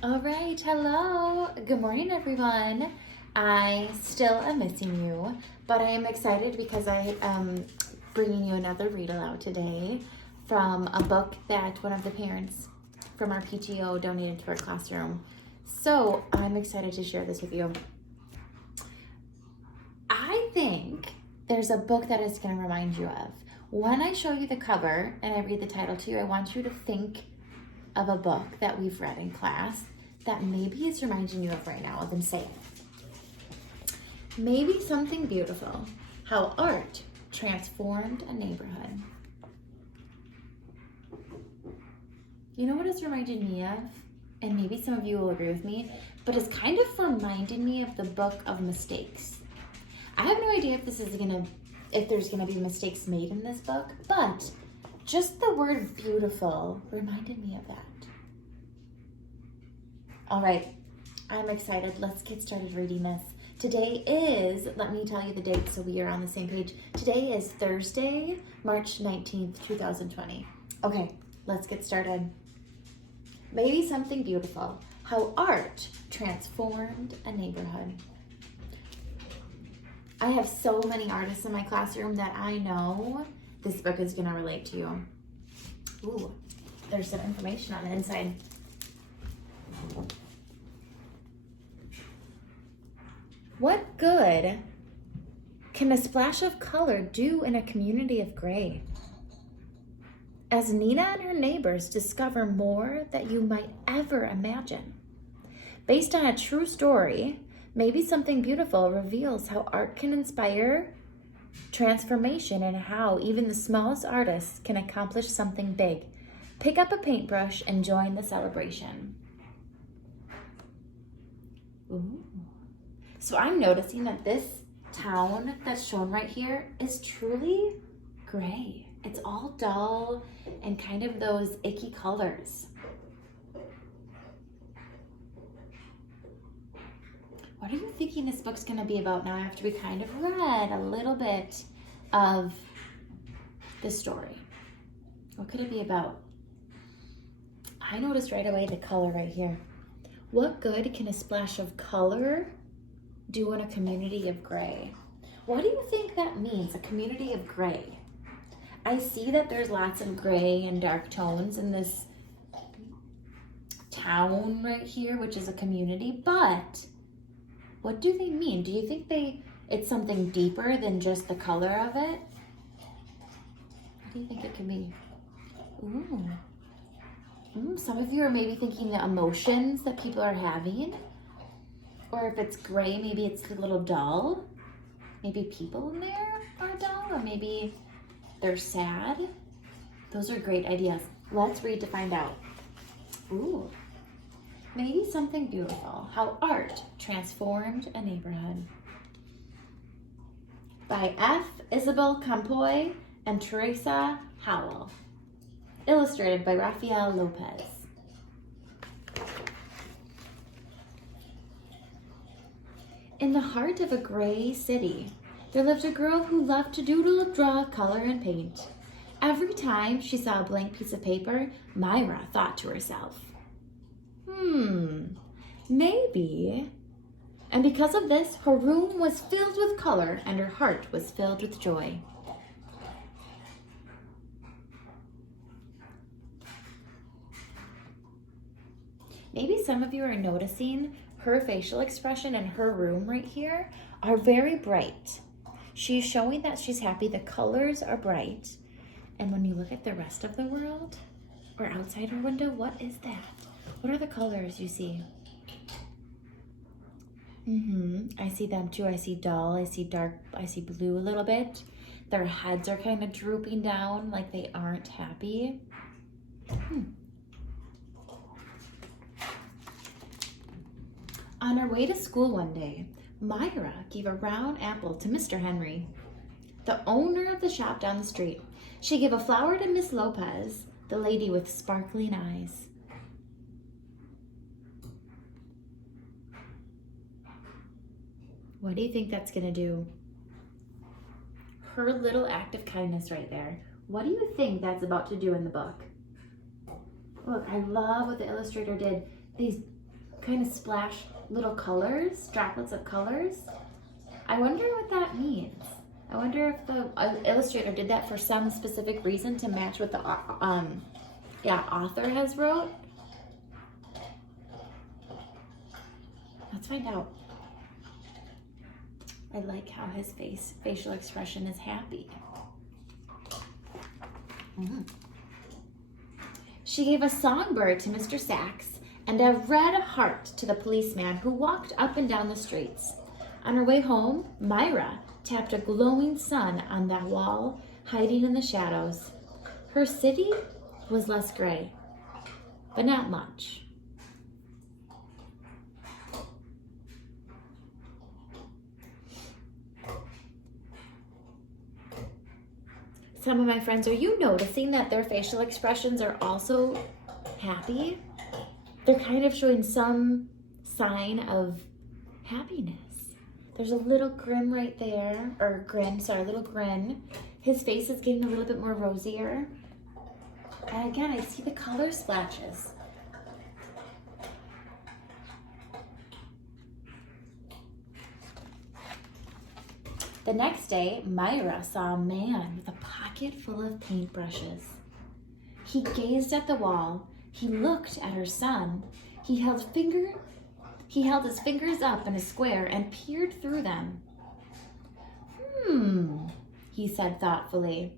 All right, hello. Good morning, everyone. I still am missing you, but I am excited because I am bringing you another read aloud today from a book that one of the parents from our PTO donated to our classroom. So I'm excited to share this with you. I think there's a book that is going to remind you of. When I show you the cover and I read the title to you, I want you to think of a book that we've read in class that maybe is reminding you of right now. Then say it. Maybe Something Beautiful, How Art Transformed a Neighborhood. You know what it's reminding me of? And maybe some of you will agree with me, but it's kind of reminding me of the Book of Mistakes. I have no idea if there's gonna be mistakes made in this book, but just the word beautiful reminded me of that. All right, I'm excited. Let's get started reading this. Today is, let me tell you the date so we are on the same page. Today is Thursday, March 19th, 2020. Okay, let's get started. Maybe Something Beautiful, How Art Transformed a Neighborhood. I have so many artists in my classroom that I know this book is gonna relate to you. Ooh, there's some information on the inside. What good can a splash of color do in a community of gray? As Nina and her neighbors discover more that you might ever imagine. Based on a true story, Maybe Something Beautiful reveals how art can inspire transformation and how even the smallest artists can accomplish something big. Pick up a paintbrush and join the celebration. Ooh. So I'm noticing that this town that's shown right here is truly gray. It's all dull and kind of those icky colors. What are you thinking this book's gonna be about now after we kind of read a little bit of the story? What could it be about? I noticed right away the color right here. What good can a splash of color do in a community of gray? What do you think that means, a community of gray? I see that there's lots of gray and dark tones in this town right here, which is a community, but what do they mean? Do you think it's something deeper than just the color of it? What do you think it could be? Ooh. Some of you are maybe thinking the emotions that people are having. Or if it's gray, maybe it's a little dull. Maybe people in there are dull, or maybe they're sad. Those are great ideas. Let's read to find out. Ooh. Maybe Something Beautiful, How Art Transformed a Neighborhood. By F. Isabel Campoy and Teresa Howell. Illustrated by Rafael Lopez. In the heart of a gray city, there lived a girl who loved to doodle, draw, color, and paint. Every time she saw a blank piece of paper, Myra thought to herself, maybe. And because of this, her room was filled with color and her heart was filled with joy. Maybe some of you are noticing her facial expression in her room right here are very bright. She's showing that she's happy. The colors are bright. And when you look at the rest of the world or outside her window, what is that? What are the colors you see? I see them too. I see dull, I see dark, I see blue a little bit. Their heads are kind of drooping down like they aren't happy. On her way to school one day, Myra gave a round apple to Mr. Henry, the owner of the shop down the street. She gave a flower to Miss Lopez, the lady with sparkling eyes. What do you think that's gonna do? Her little act of kindness right there. What do you think that's about to do in the book? Look, I love what the illustrator did. These kind of splash little colors, droplets of colors. I wonder what that means. I wonder if the illustrator did that for some specific reason to match what the author has wrote. Let's find out. I like how his facial expression is happy. She gave a songbird to Mr. Sachs and a red heart to the policeman who walked up and down the streets. On her way home, Myra tapped a glowing sun on the wall, hiding in the shadows. Her city was less gray, but not much. Some of my friends, are you noticing that their facial expressions are also happy? They're kind of showing some sign of happiness. There's a little grin right there, or grin, sorry, a little grin. His face is getting a little bit more rosier. And again, I see the color splashes. The next day, Myra saw a man with a pocket full of paintbrushes. He gazed at the wall. He looked at her son. He held his fingers up in a square and peered through them. He said thoughtfully.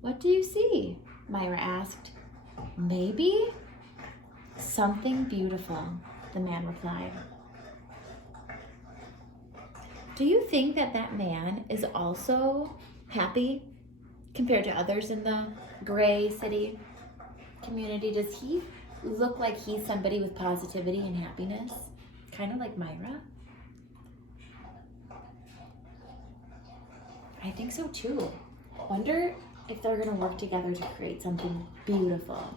What do you see? Myra asked. Maybe something beautiful, the man replied. Do you think that man is also happy compared to others in the gray city community? Does he look like he's somebody with positivity and happiness? Kind of like Myra? I think so too. Wonder if they're gonna work together to create something beautiful.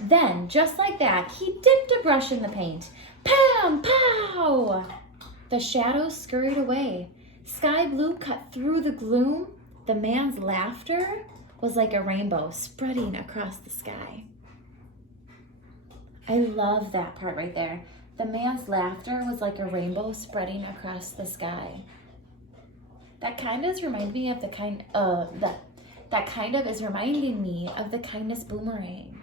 Then, just like that, he dipped a brush in the paint. Pam! Pow! The shadows scurried away. Sky blue cut through the gloom. The man's laughter was like a rainbow spreading across the sky. I love that part right there. The man's laughter was like a rainbow spreading across the sky. That kind of is reminding me of the kindness boomerang.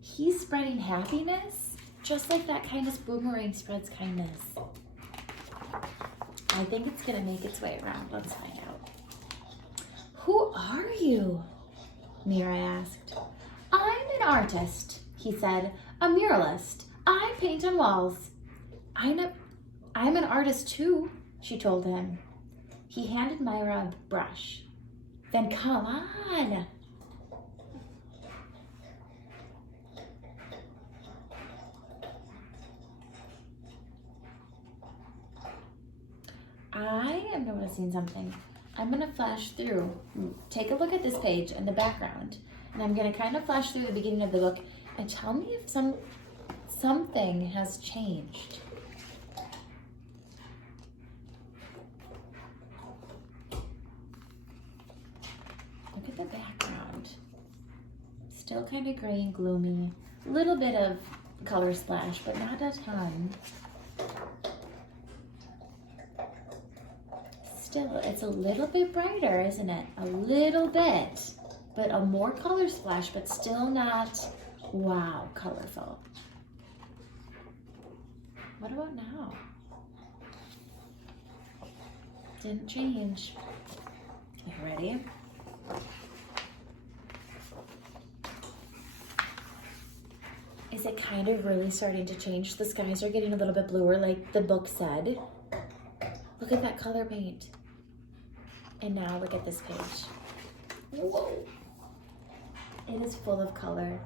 He's spreading happiness just like that kindness boomerang spreads kindness. I think it's gonna make its way around. Let's find out. Who are you? Mira asked. I'm an artist, he said, a muralist. I paint on walls. I'm an artist too, she told him. He handed Myra a brush. Then come on. I am noticing something. I'm gonna flash through. Take a look at this page in the background, and I'm gonna kind of flash through the beginning of the book and tell me if something has changed. Look at the background. Still kind of gray and gloomy. A little bit of color splash, but not a ton. Still, it's a little bit brighter, isn't it? A little bit, but a more color splash, but still not, wow, colorful. What about now? Didn't change. You ready? Is it kind of really starting to change? The skies are getting a little bit bluer, like the book said. Look at that color paint. And now look at this page. Whoa. It is full of color.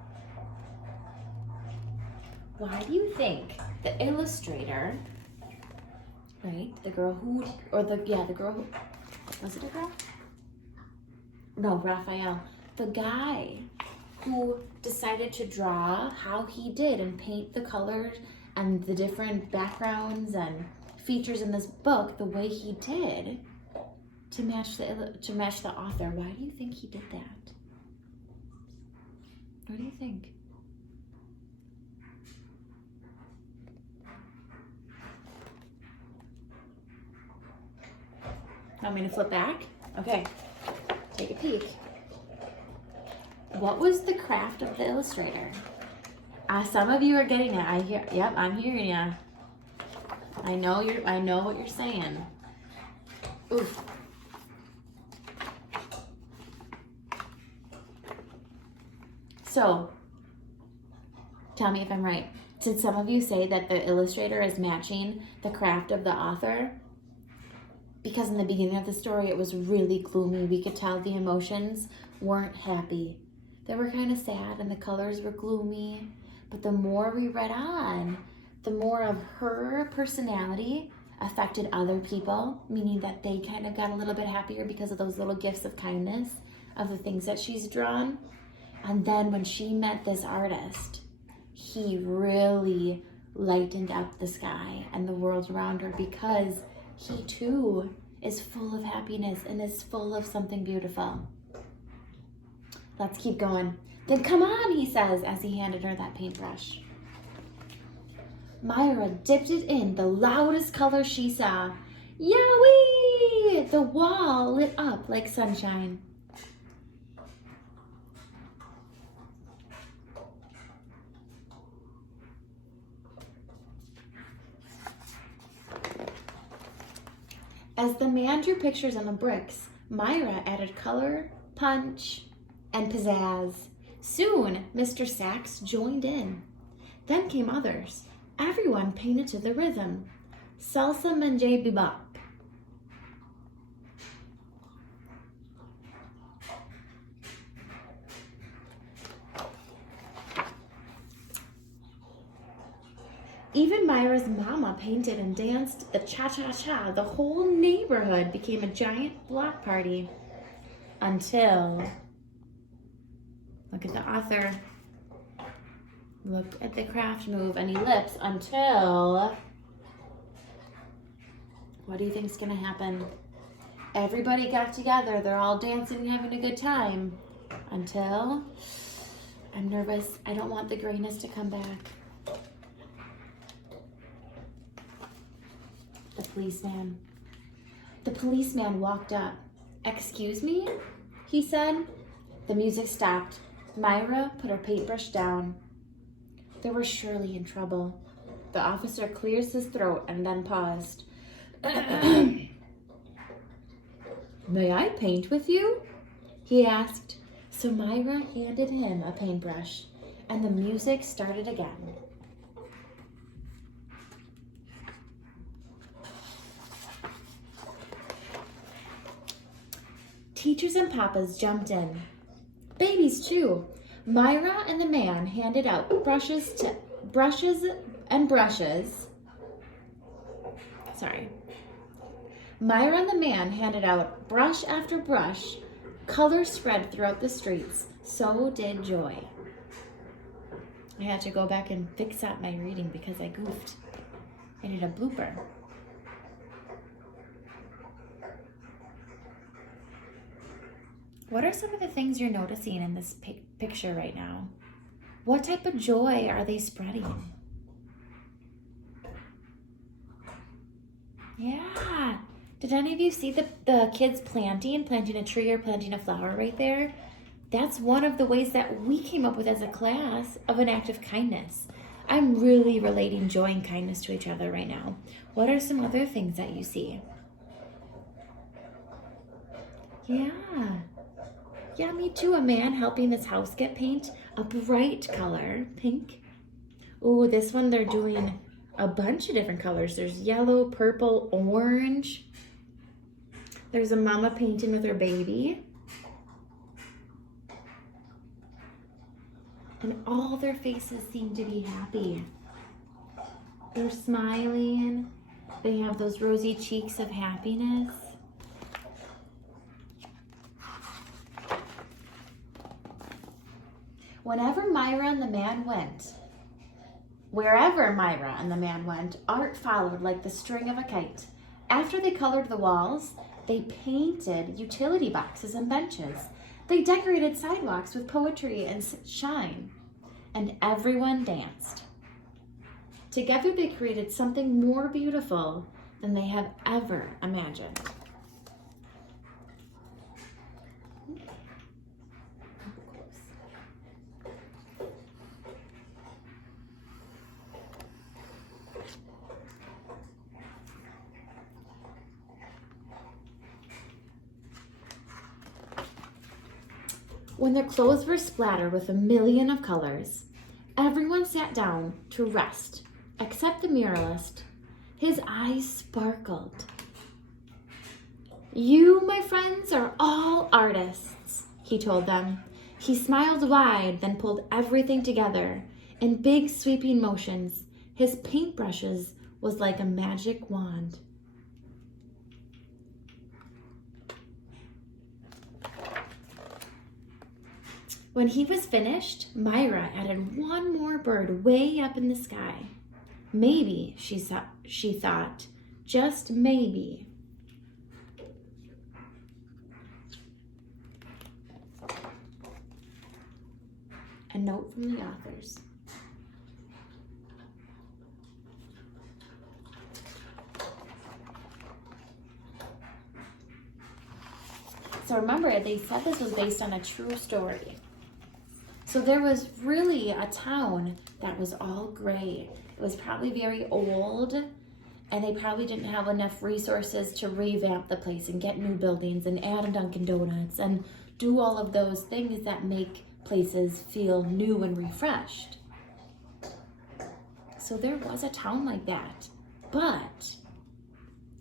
Why do you think the illustrator, right? The girl who, the girl who, was it a girl? No, Raphael. The guy who decided to draw how he did and paint the colors and the different backgrounds and features in this book the way he did, to match the author. Why do you think he did that? What do you think? Want me to flip back? Okay, take a peek. What was the craft of the illustrator? Some of you are getting it. I hear. Yep, I'm hearing you. I know what you're saying. Oof. So, tell me if I'm right. Did some of you say that the illustrator is matching the craft of the author? Because in the beginning of the story, it was really gloomy. We could tell the emotions weren't happy. They were kind of sad and the colors were gloomy. But the more we read on, the more of her personality affected other people, meaning that they kind of got a little bit happier because of those little gifts of kindness, of the things that she's drawn. And then when she met this artist, he really lightened up the sky and the world around her, because he too is full of happiness and is full of something beautiful. Let's keep going. Then come on, he says as he handed her that paintbrush. Myra dipped it in the loudest color she saw. Yowie! The wall lit up like sunshine. As the man drew pictures on the bricks, Myra added color, punch, and pizzazz. Soon, Mr. Sachs joined in. Then came others. Everyone painted to the rhythm. Salsa manje bebop. Even Myra's mama painted and danced the cha-cha-cha. The whole neighborhood became a giant block party. Until, look at the author, look at the craft move and ellipse, until, what do you think's gonna happen? Everybody got together, they're all dancing and having a good time. Until, I'm nervous, I don't want the grayness to come back. The policeman. The policeman walked up. "Excuse me?" he said. The music stopped. Myra put her paintbrush down. They were surely in trouble. The officer clears his throat and then paused. "May I paint with you?" he asked. So Myra handed him a paintbrush, and the music started again. Teachers and papas jumped in. Babies too. Myra and the man handed out brushes. Myra and the man handed out brush after brush. Color spread throughout the streets. So did joy. I had to go back and fix up my reading because I goofed. I did a blooper. What are some of the things you're noticing in this picture right now? What type of joy are they spreading? Yeah. Did any of you see the kids planting a tree or planting a flower right there? That's one of the ways that we came up with as a class of an act of kindness. I'm really relating joy and kindness to each other right now. What are some other things that you see? Yeah, me too. A man helping his house get paint, a bright color, pink. Oh, this one they're doing a bunch of different colors. There's yellow, purple, orange. There's a mama painting with her baby. And all their faces seem to be happy. They're smiling. They have those rosy cheeks of happiness. Wherever Myra and the man went, art followed like the string of a kite. After they colored the walls, They painted utility boxes and benches. They decorated sidewalks with poetry and shine. And everyone danced. Together they created something more beautiful than they have ever imagined. When their clothes were splattered with 1,000,000 of colors, everyone sat down to rest, except the muralist. His eyes sparkled. "You, my friends, are all artists," he told them. He smiled wide, then pulled everything together in big sweeping motions. His paintbrushes was like a magic wand. When he was finished, Myra added one more bird way up in the sky. Maybe, she thought, just maybe. A note from the authors. So remember, they said this was based on a true story. So there was really a town that was all gray. It was probably very old, and they probably didn't have enough resources to revamp the place and get new buildings and add a Dunkin' Donuts and do all of those things that make places feel new and refreshed. So there was a town like that, but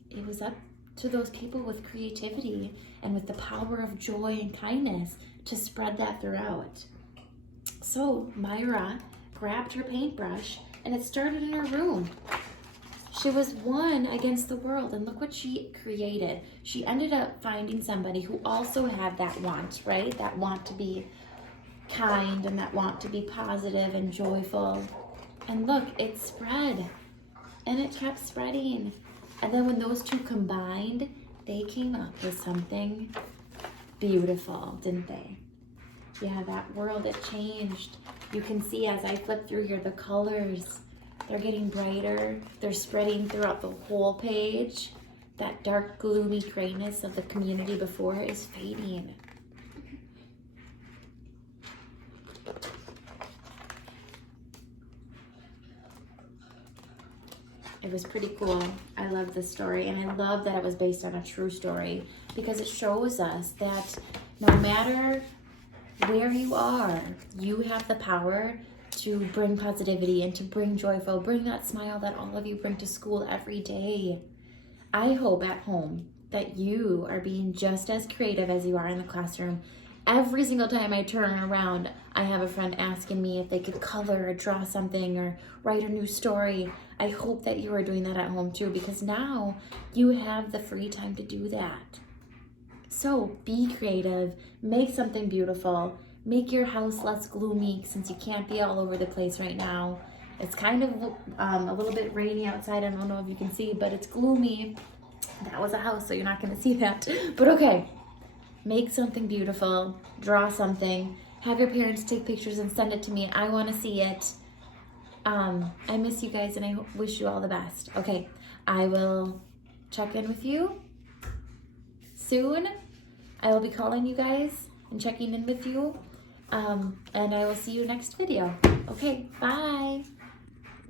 it was up to those people with creativity and with the power of joy and kindness to spread that throughout. So Myra grabbed her paintbrush and it started in her room. She was one against the world, and look what she created. She ended up finding somebody who also had that want, right? That want to be kind and that want to be positive and joyful. And look, it spread and it kept spreading. And then when those two combined, they came up with something beautiful, didn't they? Yeah, that world, it changed. You can see as I flip through here, the colors, they're getting brighter. They're spreading throughout the whole page. That dark, gloomy grayness of the community before is fading. It was pretty cool. I love this story, and I love that it was based on a true story because it shows us that no matter where you are, you have the power to bring positivity and to bring joyful, bring that smile that all of you bring to school every day. I hope at home that you are being just as creative as you are in the classroom. Every single time I turn around, I have a friend asking me if they could color or draw something or write a new story. I hope that you are doing that at home too, because now you have the free time to do that. So be creative, make something beautiful, make your house less gloomy since you can't be all over the place right now. It's kind of a little bit rainy outside. I don't know if you can see, but it's gloomy. That was a house, so you're not gonna see that. But okay, make something beautiful, draw something, have your parents take pictures and send it to me. I wanna see it. I miss you guys and I wish you all the best. Okay, I will check in with you soon. I will be calling you guys and checking in with you. And I will see you next video. Okay, bye.